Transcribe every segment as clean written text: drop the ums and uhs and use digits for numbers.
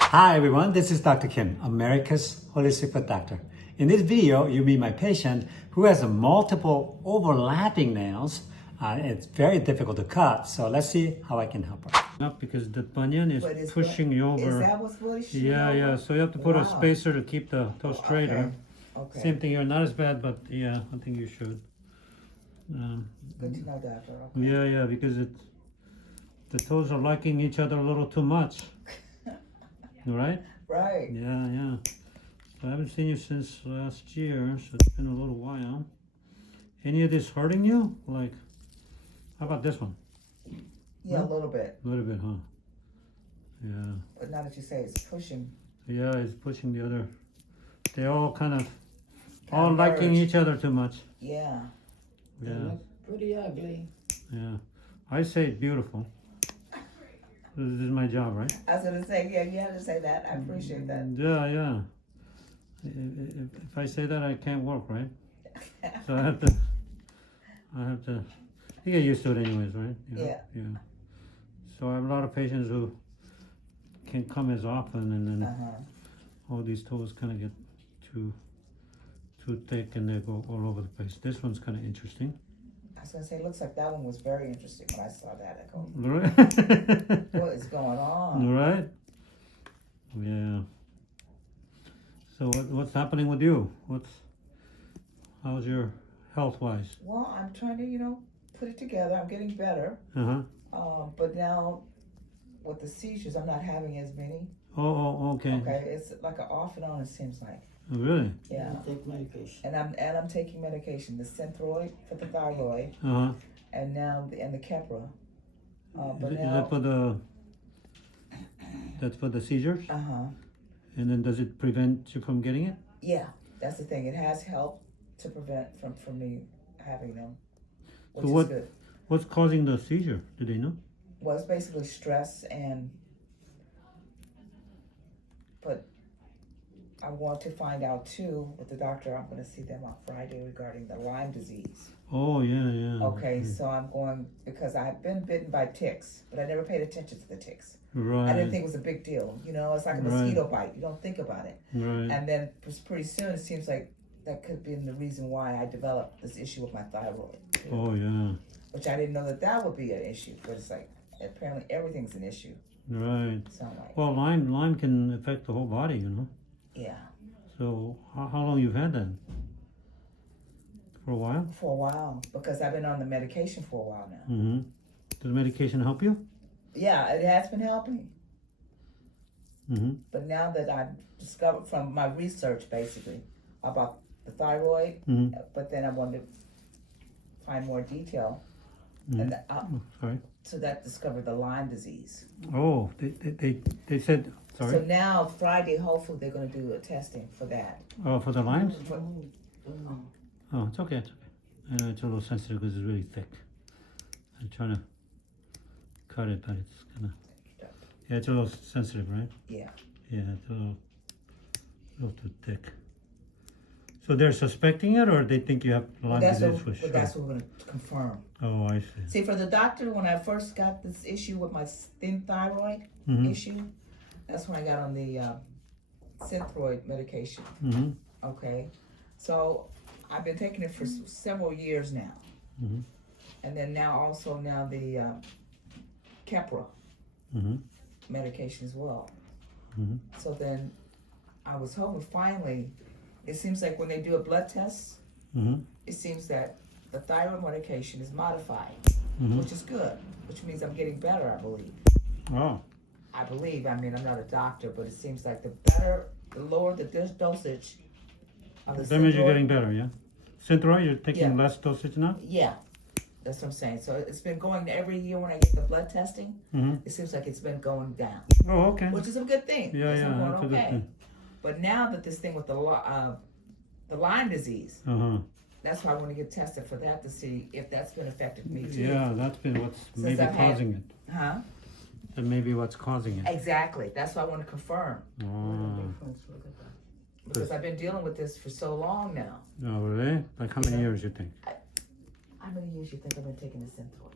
Hi everyone, this is Dr. Kim, America's Holistic Foot Doctor. In this video, you meet my patient who has multiple overlapping nails. It's very difficult to cut, so let's see how I can help her. Not because the bunion is pushing you over. Is that what's pushing Yeah, over? yeah, so you have to put a Wow. spacer to keep the toe straighter. Okay. Same thing here, not as bad, but yeah, I think you should. Good to know, doctor. Okay. Yeah, yeah, because the toes are liking each other a little too much. Right? Right. Yeah, yeah. So I haven't seen you since last year, so it's been a little while. Any of this hurting you? Like, how about this one? Yeah, a little bit. A little bit, huh? Yeah. But now that you say it's pushing. Yeah, it's pushing the other. They all kind of Converge. liking each other too much. Yeah. Yeah, Pretty ugly. yeah. I say it's beautiful. This is my job, right? I was gonna say, yeah, you have to say that. I appreciate that. Yeah, yeah. If I say that, I can't work, right? So I have to. You get used to it anyways, right? You know? Yeah. Yeah. So I have a lot of patients who can't come as often, and then all these toes kind of get too thick, and they go all over the place. This one's kind of interesting. I was gonna say, it looks like that one was very interesting when I saw that. I go, Right? what is going on? Right? Yeah. So what's happening with you? How's your health-wise? Well, I'm trying to, put it together. I'm getting better. But now with the seizures, I'm not having as many. Oh, okay. Okay, it's like an off and on. It seems like. Oh, really? Yeah. Take medication. And I'm taking medication, the Synthroid for the thyroid, and now the Keppra. But Is now, that for that's for the seizures? And then does it prevent you from getting it? yeah, that's the thing. It has helped to prevent from me having them, which So is good. what's causing the seizure? Do they know? Well, it's basically stress but I want to find out too with the doctor. I'm going to see them on Friday regarding the Lyme disease. Oh, yeah. Okay, so I'm going because I've been bitten by ticks, but I never paid attention to the ticks. Right. I didn't think it was a big deal. It's like a mosquito bite. You don't think about it. Right. And then pretty soon it seems like that could be the reason why I developed this issue with my thyroid. Too, Oh, yeah. which I didn't know that would be an issue, but it's like apparently everything's an issue. Right. So I'm like, Well, Lyme can affect the whole body, yeah. So how long you've had that? For a while? For a while, because I've been on the medication for a while now. Mm-hmm. Does the medication help you? Yeah, it has been helping. Mm-hmm. But now that I've discovered from my research, basically, about the thyroid, but then I wanted to find more detail. And Sorry. so that discovered the Lyme disease. Oh, they said, sorry. So now Friday, hopefully they're going to do a testing for that. Oh, for the limes? For, Oh, it's okay. It's a little sensitive because it's really thick. I'm trying to cut it, but it's kind of... Yeah, it's a little sensitive, right? yeah. Yeah, it's a little too thick. So they're suspecting it, or they think you have Lyme disease for sure? That's what we're going to confirm. Oh, I see. See, for the doctor, when I first got this issue with my thin thyroid issue, that's when I got on the Synthroid medication. Okay, so I've been taking it for several years now, and then now the Keppra medication as well. So then I was hoping finally. It seems like when they do a blood test, it seems that the thyroid medication is modified, which is good, which means I'm getting better, I believe. Oh. I believe, I'm not a doctor, but it seems like the lower the dosage of the That means you're Synthroid- getting better, yeah? Synthroid, you're taking Yeah. less dosage now? Yeah, that's what I'm saying. So it's been going every year when I get the blood testing, it seems like it's been going down, Oh, okay. which is a good thing. Yeah, It's been going that's a good thing. But now that this thing with the Lyme disease, that's why I want to get tested for that to see if that's been affecting me too. Yeah, that's been what's maybe I've had- causing it. Huh? That may be what's causing it. Exactly. That's why I want to confirm. Because I've been dealing with this for so long now. Oh, really? Like how many years you think? How many years you think I've been taking this Synthroid?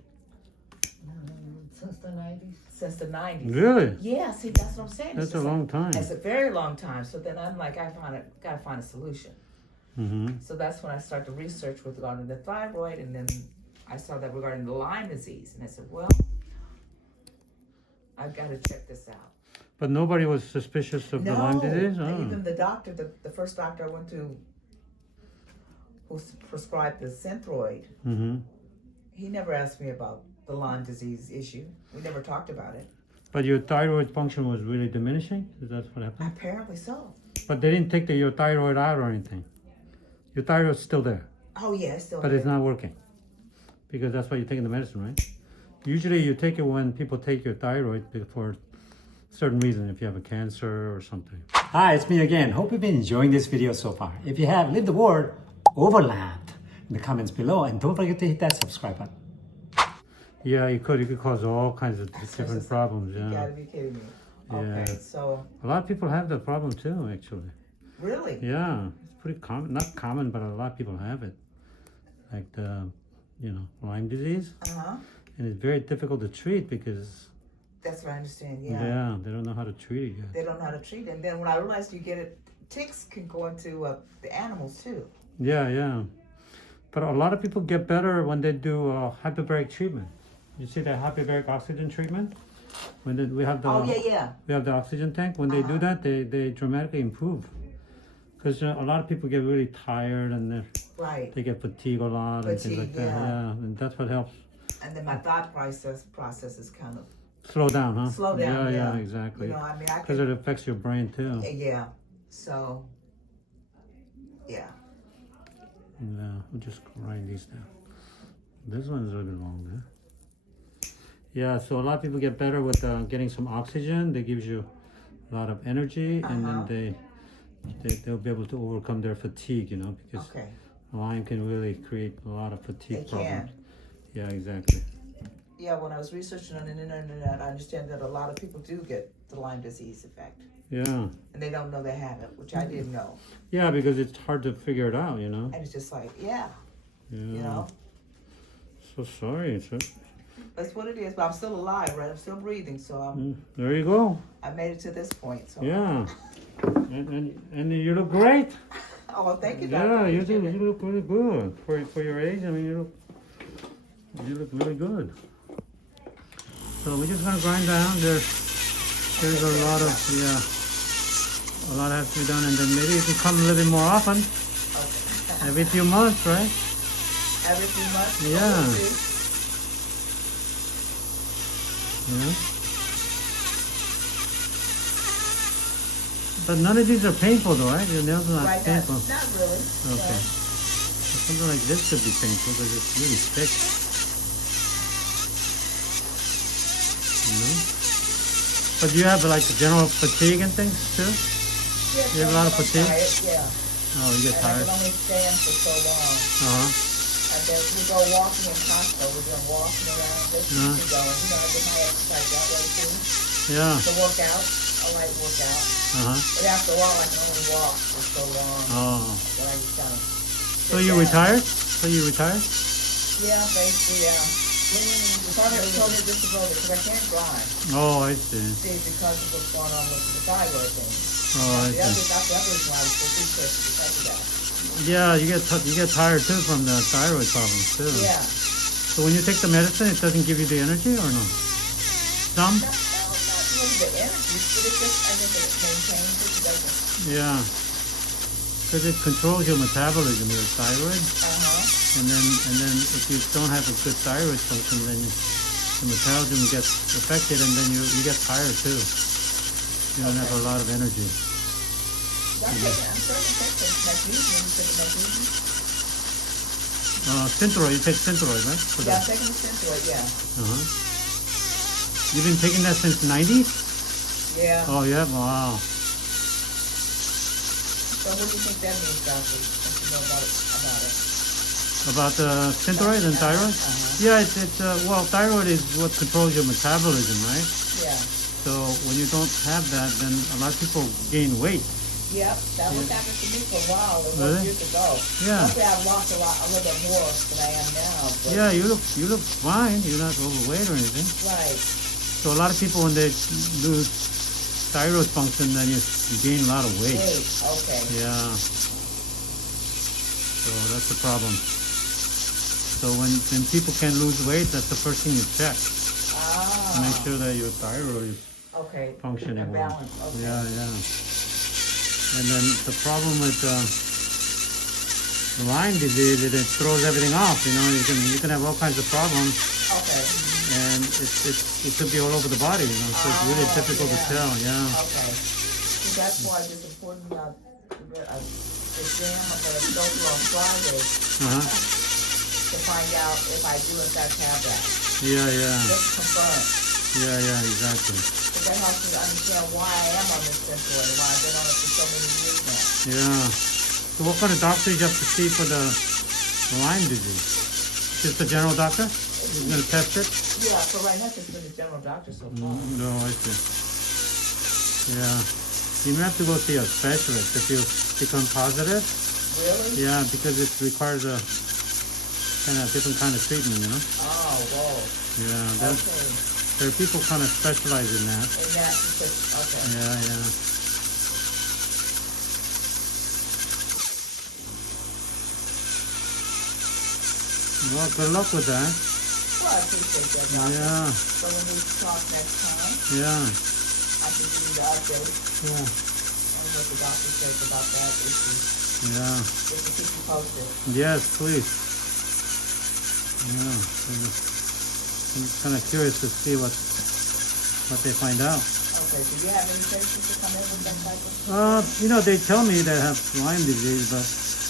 Since the 90s. since the 90s. Really? Yeah, see, that's what I'm saying. That's a long time. It's a very long time. So then I'm like, gotta find a solution. Mm-hmm. So that's when I started to research with regarding the thyroid, and then I saw that regarding the Lyme disease, and I said, well, I've got to check this out. But nobody was suspicious of the Lyme disease? And Oh. even the doctor, the first doctor I went to, who prescribed the Synthroid, Mm-hmm. he never asked me about the Lyme disease issue. We never talked about it. But your thyroid function was really diminishing? Is that what happened? Apparently so. But they didn't take your thyroid out or anything? Your thyroid's still there, Oh yeah, it's still but there. it's not working. Because that's why you're taking the medicine, right? Usually you take it when people take your thyroid for certain reason, if you have a cancer or something. Hi, it's me again. Hope you've been enjoying this video so far. If you have, leave the word overlap in the comments below, and don't forget to hit that subscribe button. Yeah, it could cause all kinds of different problems. You Yeah, gotta be kidding me. Yeah. Okay, so a lot of people have that problem too, actually. really, Yeah, it's pretty common. Not common, but a lot of people have it, like the, Lyme disease, and it's very difficult to treat because that's what I understand. they don't know how to treat it yet. They don't know how to treat it. And then when I realized you get it, ticks can go into the animals too. Yeah. But a lot of people get better when they do hyperbaric treatment. You see that hyperbaric oxygen treatment? When we have the we have the oxygen tank. When they do that, they dramatically improve. Because a lot of people get really tired and Right. they get fatigue a lot and things like that. Yeah, and that's what helps And then my thought process is kind of slow down, huh? slow down. Yeah, exactly. You know, I mean, I Because can. it affects your brain too. Yeah. So. Yeah. Yeah, we'll just grind these down. This one is a little bit long there. Yeah, so a lot of people get better with getting some oxygen. That gives you a lot of energy, and then they'll be able to overcome their fatigue, because Okay. Lyme can really create a lot of fatigue It problems. can. Yeah, exactly. Yeah, when I was researching on the internet, I understand that a lot of people do get the Lyme disease effect. Yeah. And they don't know they have it, which I didn't know. Yeah, because it's hard to figure it out, And it's just like, Yeah. So sorry. That's what it is. But I'm still alive, right? I'm still breathing, so There you go. I made it to this point. So. Yeah. And you look great. Oh, well, thank you, Yeah, Doctor. you look really good for your age. I mean, you look really good. So we're just gonna grind down. There's a lot has to be done, and then maybe you can come a little bit more often, Okay. every few months, right? Every few months? Yeah. Okay. Yeah. But none of these are painful, though, right? Your nails are not Right now, painful. not really. Okay. Something like this could be painful because it's really thick. But you have like general fatigue and things too? Yeah, You have a lot of I'm fatigue? tired, yeah. Oh, you get And I tired. can only stand for so long. And then we go walking in Costco. We're doing walking around. This we go. I get my exercise that way too. Yeah. To work out. I like workout. But after a while, I can only walk for so long. Oh. That I just kind of So you retired? Yeah, basically, yeah. It's totally disability because I can't drive. Oh, I see. See, because of what's going on with the thyroid thing. Oh, I The other, see. that's the other reason why I was so research because of that. Yeah, you get tired too from the thyroid problems too. Yeah. So when you take the medicine, it doesn't give you the energy or no? Some? Not really the energy, but it just, I think it maintains it. It doesn't. Yeah. Because it controls your metabolism, your thyroid. And then if you don't have a good thyroid function, then the metabolism gets affected, and then you get tired too. You don't have a lot of energy. I'm starting to take the magnesium. You take the magnesium? Synthroid, you take Synthroid, right? For Yeah, I'm that. taking the Synthroid, yeah. You've been taking that since 90s? Yeah. Oh, yeah? Wow. So what do you think that means, Doctor? What you know about it? About the Synthroid and thyroid? Yeah, well, thyroid is what controls your metabolism, right? Yeah. So when you don't have that, then a lot of people gain weight. Yep, that was happening to me for a while. It was Really? years ago. Yeah. Luckily, I've lost a little bit more than I am now. But, Yeah, you look fine. You're not overweight or anything. Right. So a lot of people, when they lose thyroid function, then you gain a lot of weight. Okay. Yeah. So that's the problem. So when people can lose weight, that's the first thing you check. Ah. Make sure that your thyroid is Okay. functioning A well. balance. Okay. Yeah, yeah. And then the problem with Lyme disease is it throws everything off. You know, you can have all kinds of problems, Okay. and it could be all over the body. You know, so it's really difficult to tell. Yeah. Okay. See, that's why it's important the exam I'm going to go through on Friday Uh-huh. to find out if I do in fact have that. Yeah, yeah. Just confirm. Yeah, yeah, exactly. But that helps me to understand why I am on this central and why I've been on it for so many years now. Yeah. So what kind of doctor you have to see for the Lyme disease? Just a general doctor? He's going to test it? Yeah, for right now, it's been a general doctor so far. No, I see. Yeah. You may have to go see a specialist if you become positive. Really? Yeah, because it requires a different kind of treatment, you know? Oh, whoa. Yeah, Okay. there are people kind of specialize in that. And that, okay. Yeah, yeah. Well, good luck with that. Well, I appreciate that, doctor. Yeah, So when we talk next time, yeah, I can give you the update yeah, on what the doctor says about that issue. yeah. Just to keep you posted. Yes, please. Yeah, I'm kind of curious to see what they find out. Okay, do you have any patients that come in with that type of? You know, they tell me they have Lyme disease, but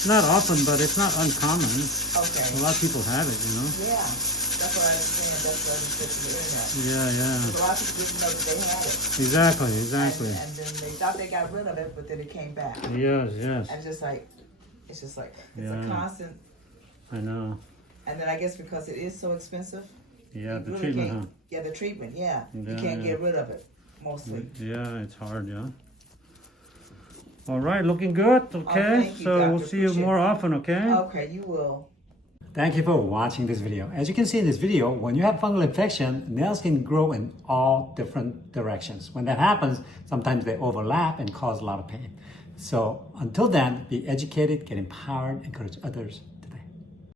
not often, but it's not uncommon. Okay. A lot of people have it, you know? Yeah, that's what I understand. That's what I understood from the internet. Yeah, yeah. A lot of people didn't know that they had it. Exactly, exactly. And then they thought they got rid of it, but then it came back. Yes, yes. And it's just like, it's a Yeah. constant. I know. And then I guess because it is so expensive. Yeah, you the really treatment, can't- huh? Yeah, the treatment, yeah. You Yeah, can't yeah. get rid of it, mostly. Yeah, it's hard, yeah. All right, looking good, okay? thank you, So we'll doctor. see you Appreciate more it. often, okay? Okay, you will. Thank you for watching this video. As you can see in this video, when you have fungal infection, nails can grow in all different directions. When that happens, sometimes they overlap and cause a lot of pain. So until then, be educated, get empowered, encourage others